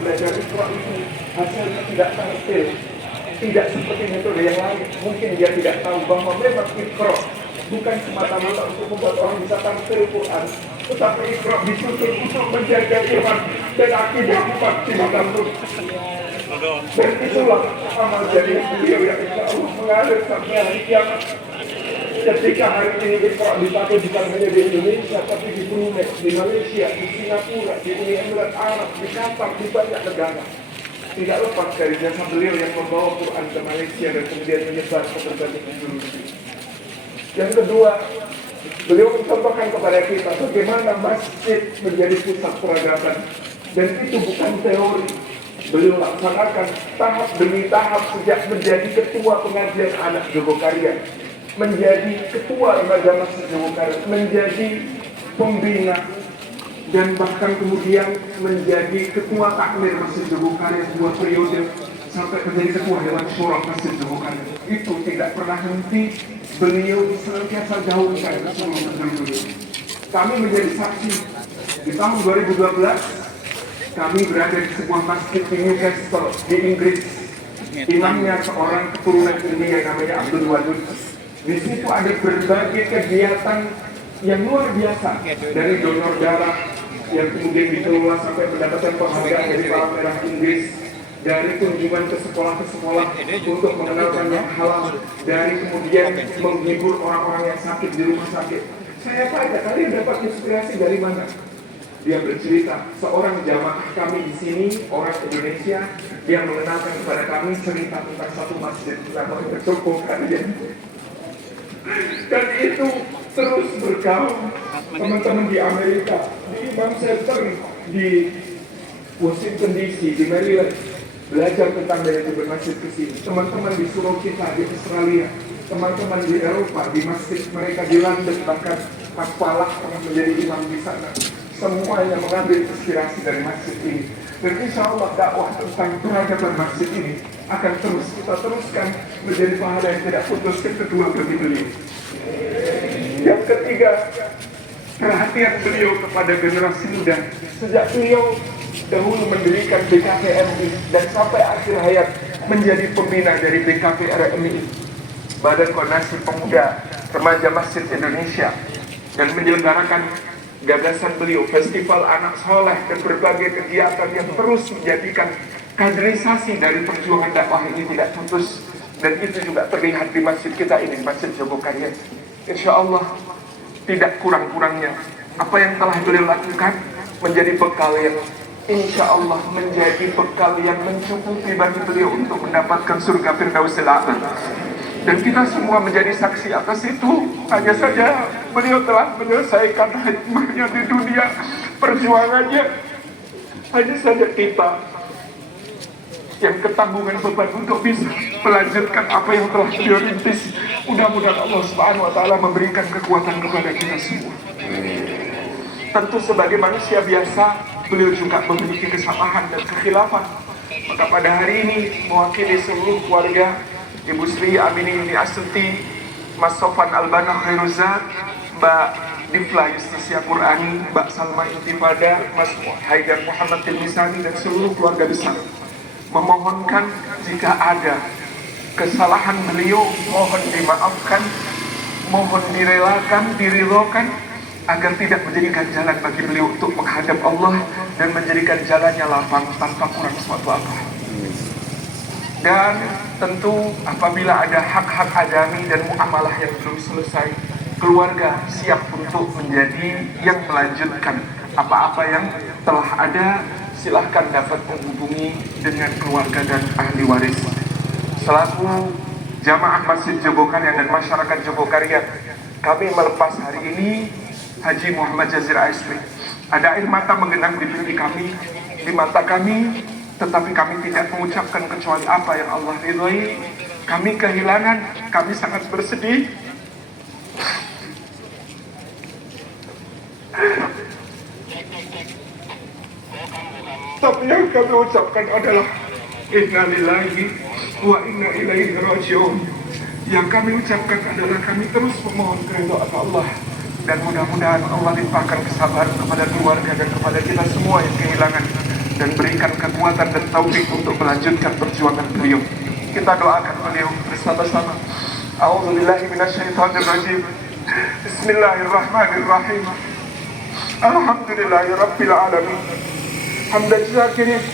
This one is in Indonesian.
belajar Iqra itu hasilnya tidak tampil, tidak seperti metode yang lain. Mungkin dia tidak tahu bahwa memang Iqra bukan semata-mata untuk membuat orang bisa tampil Quran, tetapi Iqra dituntut untuk menjaga iman dan akidah umat di mata dan itulah amal jariah beliau yang insya Allah mengalir sampai hari kiamat. Ketika hari ini Iqra dipakai bukan hanya di Indonesia, tapi di Brunei, di Malaysia, di Singapura, di Uni Emirat Arab, di Qatar, di banyak negara. Tidak lepas dari jasa beliau yang membawa Quran ke Malaysia dan kemudian menyebar ke berbagai penjuru. Yang kedua, beliau mencontohkan kepada kita bagaimana masjid menjadi pusat peradaban. Dan itu bukan teori. Beliau laksanakan tahap demi tahap sejak menjadi ketua pengajian anak Jogokarian, menjadi ketua lembaga masjid Jogokarian, menjadi pembina, dan bahkan kemudian menjadi ketua takmir masjid Jogokarian 2 periode sampai menjadi ketua dewan syura masjid Jogokarian. Itu tidak pernah henti, beliau senantiasa gaungkan sebelum beliau. Kami menjadi saksi di tahun 2012. Kami berada di sebuah masjid di Newcastle, di Inggris. Imamnya seorang keturunan India namanya Abdul Wadud. Di situ ada berbagai kegiatan yang luar biasa, dari donor darah yang kemudian dikelola sampai mendapatkan penghargaan dari Palang Merah Inggris, dari kunjungan ke sekolah untuk mengenalkan yang halal, dari kemudian menghibur orang-orang yang sakit di rumah sakit. Saya tanya, kalian dapat inspirasi dari mana? Dia bercerita, seorang jamaah kami di sini, orang Indonesia, dia mengenalkan kepada kami cerita tentang satu masjid namanya Jogokarian. Dan itu terus bergaung. Teman-teman di Amerika, di Imam Center, di Washington DC, di Maryland, belajar tentang manajemen masjid ke sini. Teman-teman di Surabaya, di Australia, teman-teman di Eropa, di masjid mereka di London, bahkan Pak Palah pernah menjadi imam di sana. Semuanya mengambil inspirasi dari masjid ini. Dan insya Allah dakwah tentang peradaban masjid ini akan terus kita teruskan menjadi pahala yang tidak putus. Kedua bagi beliau. Yang ketiga, perhatian beliau kepada generasi muda. Sejak beliau dahulu mendirikan BKPMI dan sampai akhir hayat menjadi pembina dari BKPRMI, Badan Koordinasi Pemuda Remaja Masjid Indonesia, dan menyelenggarakan gagasan beliau, Festival Anak Soleh, dan berbagai kegiatan yang terus menjadikan kaderisasi dari perjuangan dakwah ini tidak putus. Dan itu juga terlihat di masjid kita ini, Masjid Jogokarian. Insya Allah tidak kurang-kurangnya apa yang telah beliau lakukan menjadi bekal yang insya Allah menjadi bekal yang mencukupi bagi beliau untuk mendapatkan surga Firdausil A'la. Dan kita semua menjadi saksi atas itu. Hanya saja beliau telah menyelesaikan hikmahnya di dunia, perjuangannya. Hanya saja kita yang ketanggungan beban untuk bisa melanjutkan apa yang telah beliau rintis. Mudah-mudahan Allah Subhanahu wa Ta'ala memberikan kekuatan kepada kita semua. Tentu sebagai manusia biasa, beliau juga memiliki kesalahan dan kekhilafan. Maka pada hari ini mewakili seluruh keluarga Ibu Sri Amini Astuti, Mas Sofan Albana Khairuzat, Mbak Difla Justisia Qurani, Mbak Salma Intifada, Mas Haidar Muhammad Tilmisani, dan seluruh keluarga besar, memohonkan jika ada kesalahan beliau, mohon dimaafkan, mohon direlakan, diridhokan, agar tidak menjadikan jalan bagi beliau untuk menghadap Allah dan menjadikan jalannya lapang tanpa kurang suatu apa. Dan tentu apabila ada hak-hak adami dan muamalah yang belum selesai, keluarga siap untuk menjadi yang melanjutkan apa-apa yang telah ada. Silahkan dapat menghubungi dengan keluarga dan ahli waris. Selaku jamaah Masjid Jogokarian dan masyarakat Jogokarian, kami melepas hari ini Haji Muhammad Jazir ASP. Ada air mata menggenang di pipi kami, di mata kami, tetapi kami tidak mengucapkan kecuali apa yang Allah ridhoi. Kami kehilangan, kami sangat bersedih. Tapi yang kami ucapkan adalah inna lillahi wa inna ilaihi raji'un. Yang kami ucapkan adalah kami terus memohon keridhaan Allah, dan mudah-mudahan Allah limpahkan kesabaran kepada keluarga dan kepada kita semua yang kehilangan dan berikan kekuatan dan taufik untuk melanjutkan perjuangan beliau. Kita doakan beliau bersama-sama. A'udzubillahi minasyaitonirrajim. Bismillahirrahmanirrahim. Alhamdulillahirabbil alamin. Hamdan syakirin.